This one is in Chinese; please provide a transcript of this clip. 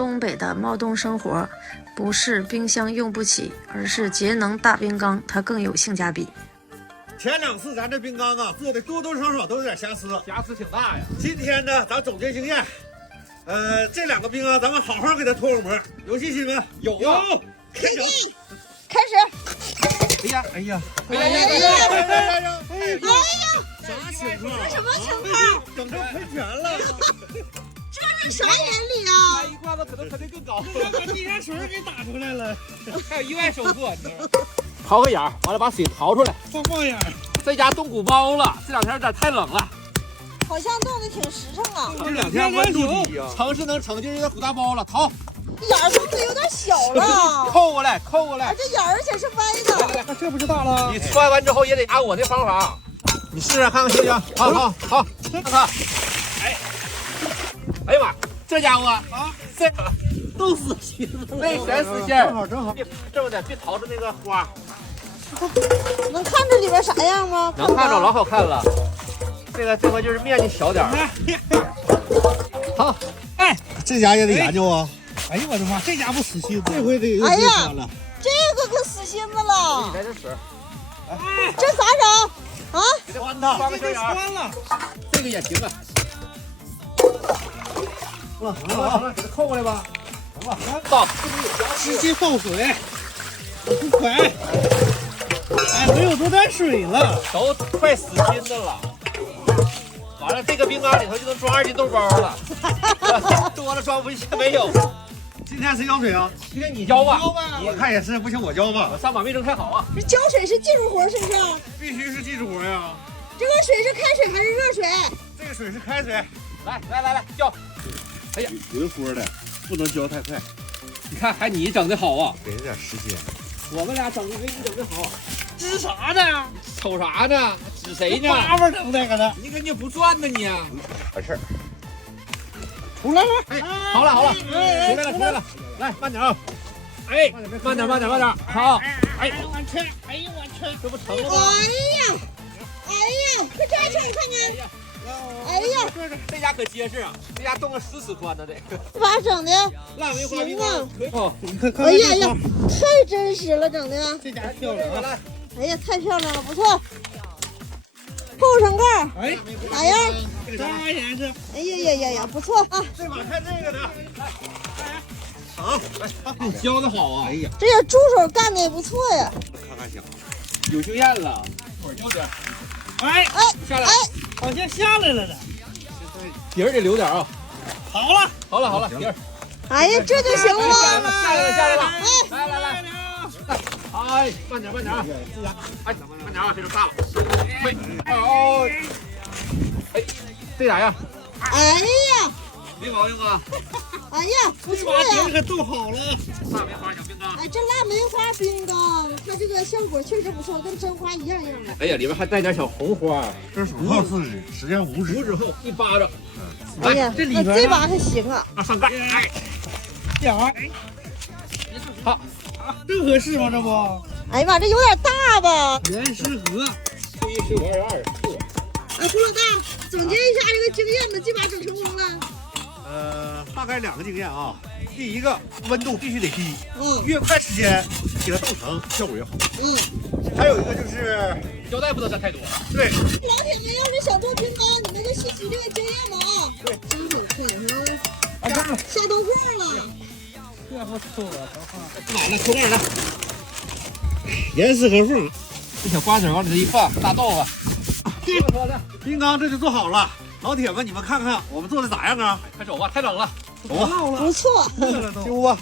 东北的猫洞生活，不是冰箱用不起，而是节能大冰缸它更有性价比。前2次咱这冰缸啊做的多多少少都有点瑕疵，瑕疵挺大呀。今天呢，咱总结经验，这2个冰缸咱们好好给它脱个膜，有信心没？有啊！开始！哎呀！哎呀！啥情况？这什么情况？整成喷泉了！这是啥原理啊？一罐子可能喷得更高，把地下水给打出来了，还有意外收获，你知道吗？掏个眼儿，完了把水掏出来，放眼。在家冻鼓包了，这2天有点太冷了。好像冻得挺实诚啊。这2天温度低呀，城市能盛进有点鼓大包了，掏，眼儿冻得有点小了。扣过来。这眼儿而且是歪的。那这不就大了？你穿完之后也得拿我那方法，你试试看看行不行？好，看看。哎呀妈，这家伙啊，这都死心了，没全死线。正好。别这么的，别掏着那个花。能看着里边啥样吗？能看着，老好看了。这回就是面积小点儿。好，哎，这家也得研究啊！哎呦我的妈，这家不死心，这回得又别穿了。这个可死心子了。来点水。这咋整啊？给它穿它，这个穿了，这个也行啊。行了，给它扣过来吧。行了，到，直接放水，不快。哎，没有多点水了，都快死心的了。完了，这个冰缸里头就能装2斤豆包了，多了装不下没有。今天谁浇水啊？今天你浇吧，我看也是，不行我浇吧。我上把没整太好啊。这浇水是技术活是不是？必须是技术活呀。这个水是开水还是热水？这个水是开水。来，浇。哎呀，匀乎的，不能浇太快。你看，还你整的好啊，给他点时间。我们俩整的没你整的好。指啥呢？瞅啥呢？指谁呢？叭叭整那个的，你看你不转呢你。完事儿。出来了！哎，好了，出来了，来慢点啊！哎，慢点，好。哎，我去！这不成了吗？哎呀，快抓起来看看！哎呀，这家可结实啊，这家冻得死宽的得。这把整的烂梅花冰行啊！哦，你看，哎呀，太真实了，整的。这家漂亮啊！哎呀，太漂亮了，不错。后上盖，哎，咋样？啥颜色？哎呀，不错啊！这把看这个的，好，你教的好啊！哎呀，这些助手干的也不错呀。看行，有经验了，一会儿教点。哎，下来，好像下来了呢。底儿得留点啊。好了，底儿。哎呀，这就行了。下来了！哎，来！哎，慢点啊！哎，慢点啊，这就大了。嘿，哦，哎，这咋样？哎呀，没毛病吧？哎呀，不错呀！可冻好了。大梅花小冰缸。哎，这腊梅花冰缸，它这个效果确实不错，跟真花一样的。哎呀，里边还带点小红花。这是5号4指，实际上5指。5指厚，1巴掌。哎呀，那这把可行啊！上盖。哎，点儿。好，正合适吗？这不？哎呀妈，这有点大吧？原适合。7、15、22。哎，胡老大，总结一下这个经验吧，这把整成功了。大概2个经验啊。第一个，温度必须得低，嗯越快时间给它冻成，效果越好。嗯，还有一个就是胶带不能粘太多。对，老铁们要是想做冰缸，你们就吸取这个经验吧啊！对，真很快啊！下豆腐了。这不错了，哪了？口袋了。严丝合缝。这小瓜子往里头一放，大豆腐。冰缸这就做好了，老铁们，你们看看我们做的咋样啊？快走吧，太冷了。走吧，不错。修吧。